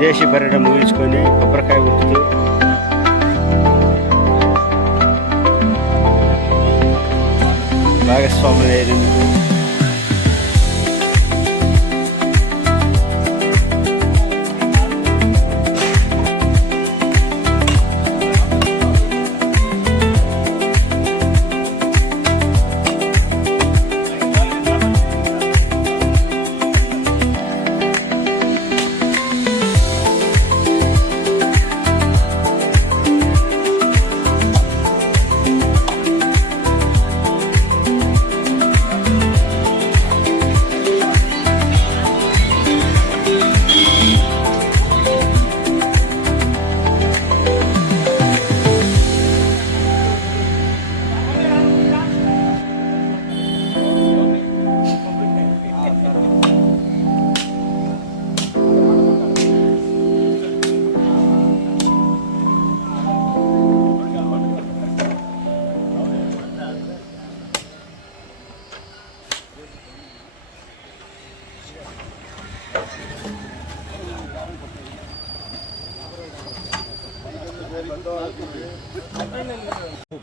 విదేశీ పర్యటన ముగించుకొని కొబ్బరికాయ ఉట్టుతూ భాగస్వాములు అయినందుకు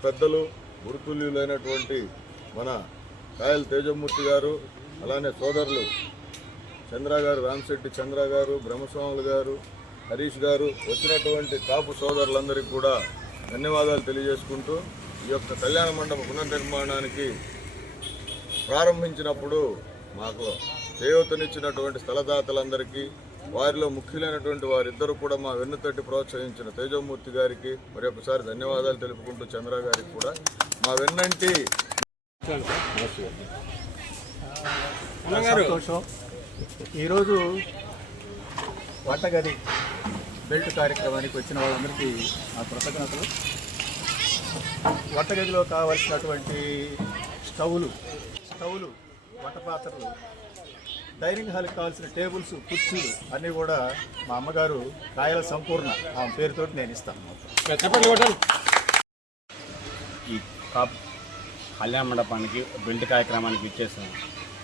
పెద్దలు గురుతుల్యులైనటువంటి మన కాయల్ తేజమూర్తి గారు అలానే సోదరులు చంద్ర గారు రామశెట్టి చంద్ర గారు బ్రహ్మస్వాములు గారు హరీష్ గారు వచ్చినటువంటి కాపు సోదరులందరికీ కూడా ధన్యవాదాలు తెలియజేసుకుంటూ ఈ యొక్క కళ్యాణ మండప పునర్నిర్మాణానికి ప్రారంభించినప్పుడు మాకు చేయూతనిచ్చినటువంటి స్థలదాతలందరికీ వారిలో ముఖ్యులైనటువంటి వారిద్దరూ కూడా మా వెన్నుతట్టి ప్రోత్సహించిన తేజమూర్తి గారికి మరి ఒకసారి ధన్యవాదాలు తెలుపుకుంటూ చంద్ర గారికి కూడా మా వెన్నంటి ఈరోజు వంటగది బెల్ట్ కార్యక్రమానికి వచ్చిన వాళ్ళందరికీ నా కృతజ్ఞతలు. వంటగదిలో కావలసినటువంటి స్టవ్లు స్టవ్లు వంట పాత్రలు డైనింగ్ హాల్కి కావాల్సిన టేబుల్స్ కుర్చీలు అన్నీ కూడా మా అమ్మగారు కాయల సంపూర్ణ ఆమె పేరుతోటి నేను ఇస్తాను. ఈ కాప్ కళ్యాణ మండపానికి బెల్ట్ కార్యక్రమానికి ఇచ్చేసిన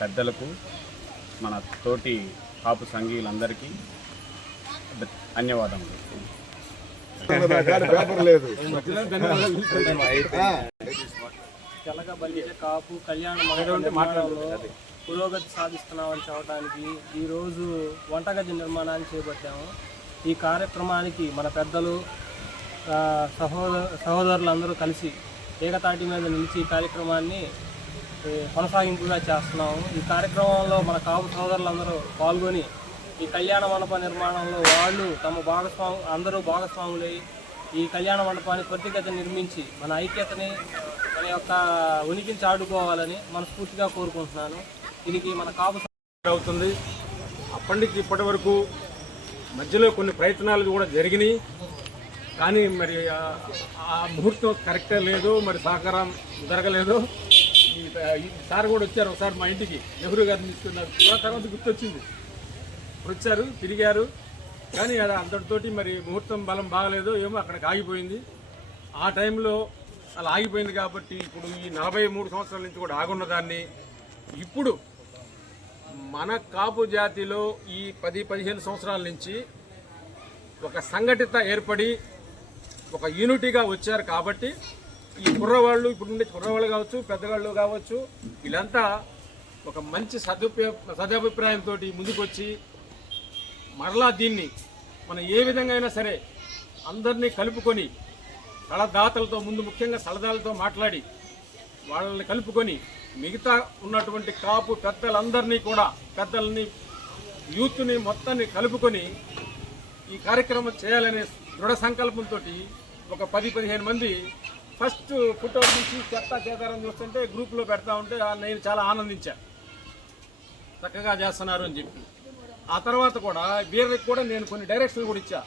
పెద్దలకు మన తోటి కాపు సంఘీయులందరికీ ధన్యవాదములు. పేపర్ లేదు తెలగబల్లి కాపు కళ్యాణ మండపం నిర్మాణంలో పురోగతి సాధిస్తున్నామని చెప్పడానికి ఈరోజు వంటగది నిర్మాణాన్ని చేపట్టాము. ఈ కార్యక్రమానికి మన పెద్దలు సహోదర సహోదరులందరూ కలిసి ఏకతాటి మీద నిలిచి ఈ కార్యక్రమాన్ని కొనసాగింపుగా చేస్తున్నాము. ఈ కార్యక్రమంలో మన కాపు సహోదరులందరూ పాల్గొని ఈ కళ్యాణ మండప నిర్మాణంలో వాళ్ళు తమ భాగస్వాము అందరూ భాగస్వాములై ఈ కళ్యాణ మండపాన్ని త్వరితగతిన నిర్మించి మన ఐక్యతని మన యొక్క ఉనికిని చాటుకోవాలని మనస్ఫూర్తిగా కోరుకుంటున్నాను. దీనికి మన కాపు అవుతుంది. అప్పటి నుంచి ఇప్పటి వరకు మధ్యలో కొన్ని ప్రయత్నాలు కూడా జరిగినాయి. కానీ మరి ఆ- ముహూర్తం కరెక్టే లేదు మరి సహకారం జరగలేదు. ఈ- సార్ కూడా వచ్చారు ఒకసారి మా ఇంటికి. నెహ్రూ గారిని తీసుకున్నారు. తర్వాత గుర్తొచ్చింది. వచ్చారు తిరిగారు. కానీ అది అంతటితోటి మరి ముహూర్తం బలం బాగలేదు. ఏమో అక్కడికి ఆగిపోయింది. ఆ టైంలో అలా ఆగిపోయింది కాబట్టి ఇప్పుడు ఈ నలభై మూడు సంవత్సరాల నుంచి కూడా ఆగున్న దాన్ని ఇప్పుడు మన కాపు జాతిలో ఈ పది పదిహేను సంవత్సరాల నుంచి ఒక సంఘటిత ఏర్పడి ఒక యూనిటీగా వచ్చారు కాబట్టి ఈ కుర్రవాళ్ళు ఇప్పుడు ఉండే కుర్రవాళ్ళు కావచ్చు పెద్దవాళ్ళు కావచ్చు వీళ్ళంతా ఒక మంచి సదుపయ సదభిప్రాయంతో ముందుకొచ్చి మరలా దీన్ని మనం ఏ విధంగా అయినా సరే అందరినీ కలుపుకొని స్థలదాతలతో ముందు ముఖ్యంగా సలదాలతో మాట్లాడి వాళ్ళని కలుపుకొని మిగతా ఉన్నటువంటి కాపు పెద్దలందరినీ కూడా పెద్దల్ని యూత్ని మొత్తాన్ని కలుపుకొని ఈ కార్యక్రమం చేయాలనే దృఢ సంకల్పంతో ఒక పది పదిహేను మంది ఫస్ట్ ఫోటో నుంచి చెత్త చేతారం చూస్తుంటే గ్రూప్లో పెడతా ఉంటే నేను చాలా ఆనందించాను చక్కగా చేస్తున్నారు అని చెప్పి. ఆ తర్వాత కూడా వీరికి కూడా నేను కొన్ని డైరెక్షన్లు కూడా ఇచ్చా.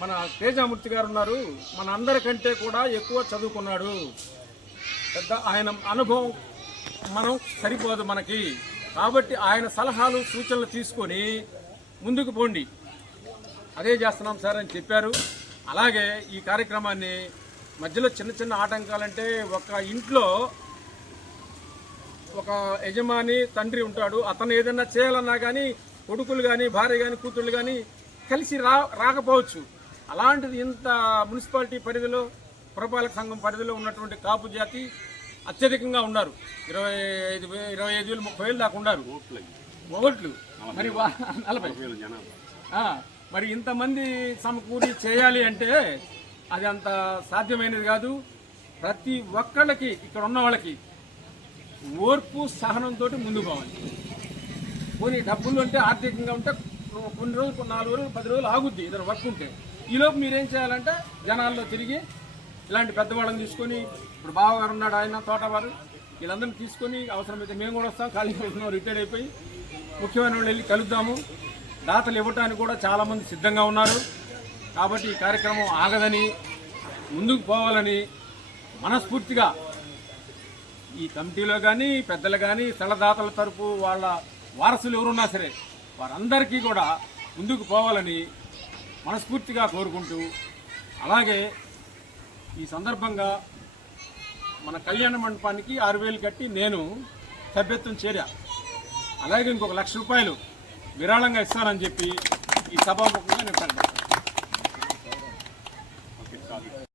మన తేజామూర్తి గారు ఉన్నారు. మన అందరికంటే కూడా ఎక్కువ చదువుకున్నాడు. పెద్ద ఆయన అనుభవం మనం సరిపోదు మనకి. కాబట్టి ఆయన సలహాలు సూచనలు తీసుకొని ముందుకు పోండి. అదే చేస్తున్నాం సార్ అని చెప్పారు. అలాగే ఈ కార్యక్రమాన్ని మధ్యలో చిన్న చిన్న ఆటంకాలంటే ఒక ఇంట్లో ఒక యజమాని తండ్రి ఉంటాడు. అతను ఏదైనా చేయాలన్నా కానీ కొడుకులు కానీ భార్య కానీ కూతుళ్ళు కానీ కలిసి రా రాకపోవచ్చు. అలాంటిది ఇంత మున్సిపాలిటీ పరిధిలో పురపాలక సంఘం పరిధిలో ఉన్నటువంటి కాపు జాతి అత్యధికంగా ఉన్నారు. ఇరవై ఐదు వేలు ఇరవై ఐదు వేలు ముప్పై వేలు దాకా ఉన్నారు. ఓట్లు. మరి నలభై. మరి ఇంతమంది సమకూరి చేయాలి అంటే అది అంత సాధ్యమైనది కాదు. ప్రతి ఒక్కళ్ళకి ఇక్కడ ఉన్న వాళ్ళకి ఓర్పు సహనంతో ముందుకు పోవాలి. పోనీ డబ్బులు ఉంటే ఆర్థికంగా ఉంటే కొన్ని రోజులు నాలుగు రోజులు పది రోజులు ఆగుద్ది. ఏదైనా వర్క్ ఉంటే. ఈలోపు మీరేం చేయాలంటే జనాల్లో తిరిగి ఇలాంటి పెద్దవాళ్ళని తీసుకొని ఇప్పుడు బావగారు ఉన్నాడు ఆయన తోటవారు వీళ్ళందరినీ తీసుకొని అవసరమైతే మేము కూడా వస్తాం. ఖాళీగా ఉంటున్నాం రిటైర్ అయిపోయి ముఖ్యమైన వాళ్ళు వెళ్ళి కలుద్దాము. దాతలు ఇవ్వటానికి కూడా చాలామంది సిద్ధంగా ఉన్నారు. కాబట్టి ఈ కార్యక్రమం ఆగదని ముందుకు పోవాలని మనస్ఫూర్తిగా ఈ కమిటీలో కానీ పెద్దలు కానీ స్థలదాతల తరపు వాళ్ళ వారసులు ఎవరున్నా సరే వారందరికీ కూడా ముందుకు పోవాలని మనస్ఫూర్తిగా కోరుకుంటూ అలాగే ఈ సందర్భంగా మన కళ్యాణ మండపానికి ఆరు వేలు కట్టి నేను సభ్యత్వం చేరా. అలాగే ఇంకొక లక్ష రూపాయలు విరాళంగా ఇస్తానని చెప్పి ఈ సభాముఖంగా నేను ప్రకటిస్తాను